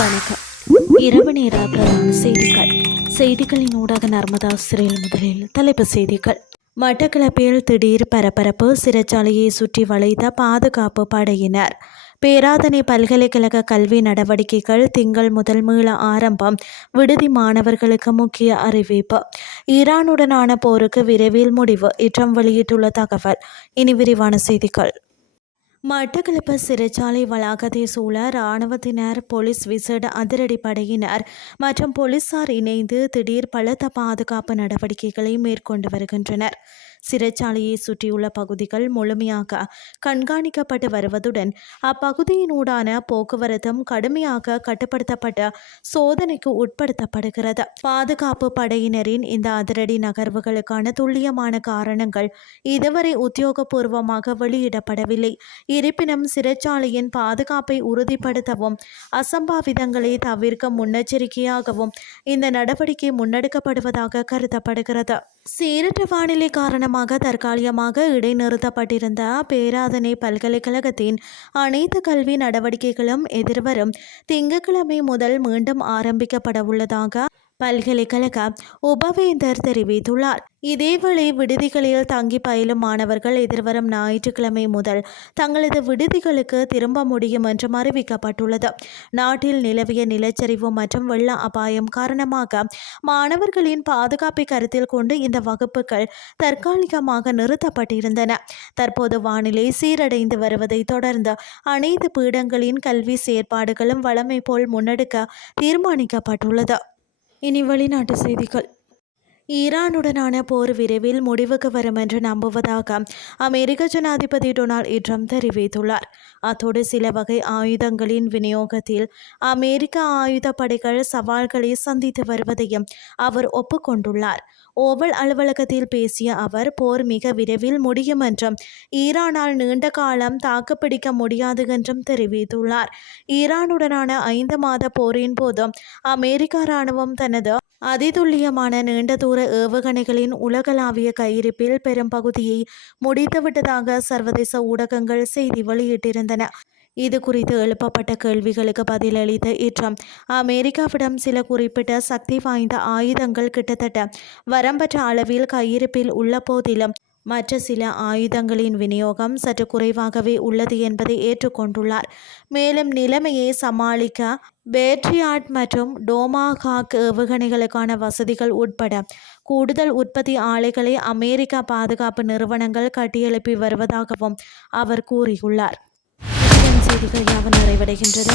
வணக்கம். இரவு நேர பிரதான செய்திகளின் ஊடாக நர்மதா சிறையில். முதலில் தலைப்புச் செய்திகள். மட்டக்களப்பில் திடீர் பரபரப்பு, சிறைச்சாலையை சுற்றி வளைத்த பாதுகாப்பு படையினர். பேராதனை பல்கலைக்கழக கல்வி நடவடிக்கைகள் திங்கள் முதல் மீள ஆரம்பம், விடுதி மாணவர்களுக்கு முக்கிய அறிவிப்பு. ஈரானுடனான போருக்கு விரைவில் முடிவு, இட்ரம் வெளியிட்டுள்ள தகவல். இனி விரிவான செய்திகள். மட்டக்களப்பு சிறைச்சாலை வளாகத்தை சூழ இராணுவத்தினர், போலீஸ் விசேட அதிரடிப்படையினர் மற்றும் போலீசார் இணைந்து திடீர் பலத்த பாதுகாப்பு நடவடிக்கைகளை மேற்கொண்டு வருகின்றனர். சிறைச்சாலையை சுற்றியுள்ள பகுதிகள் முழுமையாக கண்காணிக்கப்பட்டு வருவதுடன் அப்பகுதியினூடான போக்குவரத்தும் கடுமையாக கட்டுப்படுத்தப்பட்டு சோதனைக்கு உட்படுத்தப்படுகிறது. பாதுகாப்பு படையினரின் இந்த அதிரடி நகர்வுகளுக்கான துல்லியமான காரணங்கள் இதுவரை உத்தியோகபூர்வமாக வெளியிடப்படவில்லை. இருப்பினும் சிறைச்சாலையின் பாதுகாப்பை உறுதிப்படுத்தவும் அசம்பாவிதங்களை தவிர்க்க முன்னெச்சரிக்கையாகவும் இந்த நடவடிக்கை முன்னெடுக்கப்படுவதாக கருதப்படுகிறது. சீரற்ற வானிலை காரணமாக தற்காலிகமாக இடைநிறுத்தப்பட்டிருந்த பேராதனை பல்கலைக்கழகத்தின் அனைத்து கல்வி நடவடிக்கைகளும் எதிர்வரும் திங்கட்கிழமை முதல் மீண்டும் ஆரம்பிக்கப்பட உள்ளதாக பல்கலைக்கழக உபவேந்தர் தெரிவித்துள்ளார். இதேவேளை விடுதிகளில் தங்கி பயிலும் மாணவர்கள் எதிர்வரும் ஞாயிற்றுக்கிழமை முதல் தங்களது விடுதிகளுக்கு திரும்ப முடியும் என்றும் அறிவிக்கப்பட்டுள்ளது. நாட்டில் நிலவிய நிலச்சரிவு மற்றும் வெள்ள அபாயம் காரணமாக மாணவர்களின் பாதுகாப்பை கருத்தில் கொண்டு இந்த வகுப்புகள் தற்காலிகமாக நிறுத்தப்பட்டிருந்தன. தற்போது வானிலை சீரடைந்து வருவதை தொடர்ந்து அனைத்து பீடங்களின் கல்வி செயற்பாடுகளும் வழமை போல் முன்னெடுக்க தீர்மானிக்கப்பட்டுள்ளது. இனி வெளிநாட்டு செய்திகள். ஈரானுடனான போர் விரைவில் முடிவுக்கு வரும் என்று நம்புவதாக அமெரிக்க ஜனாதிபதி டொனால்ட் ட்ரம்ப் தெரிவித்துள்ளார். அத்தோடு சில வகை ஆயுதங்களின் விநியோகத்தில் அமெரிக்க ஆயுதப்படைகள் சவால்களை சந்தித்து வருவதையும் அவர் ஒப்புக்கொண்டுள்ளார். ஓவல் அலுவலகத்தில் பேசிய அவர், போர் மிக விரைவில் முடியும் என்றும் ஈரானால் நீண்ட காலம் தாக்குப்பிடிக்க முடியாது என்றும் தெரிவித்துள்ளார். ஈரானுடனான 5 மாத போரின் போது அமெரிக்க இராணுவம் தனது அதிதுல்லியமான நீண்ட தூர ஏவுகணைகளின் உலகளாவிய கையிருப்பில் பெரும் பகுதியை முடித்துவிட்டதாக சர்வதேச ஊடகங்கள் செய்தி வெளியிட்டிருந்தன. இது குறித்து எழுப்பப்பட்ட கேள்விகளுக்கு பதிலளித்த ட்ரம்ப், அமெரிக்காவிடம் சில குறிப்பிட்ட சக்தி வாய்ந்த ஆயுதங்கள் கிட்டத்தட்ட வரம்பற்ற அளவில் கையிருப்பில் உள்ள போதிலும் மற்ற சில ஆயுதங்களின் விநியோகம் சற்று குறைவாகவே உள்ளது என்பதை ஏற்றுக்கொண்டுள்ளார். மேலும் நிலைமையை சமாளிக்க பேட்ரியாட் மற்றும் டோமாஹாக் ஏவுகணைகளுக்கான வசதிகள் உட்பட கூடுதல் உற்பத்தி ஆலைகளை அமெரிக்க பாதுகாப்பு நிறுவனங்கள் கட்டியெழுப்பி வருவதாகவும் அவர் கூறியுள்ளார். செய்திகள் யாவும் நிறைவடைகின்றது.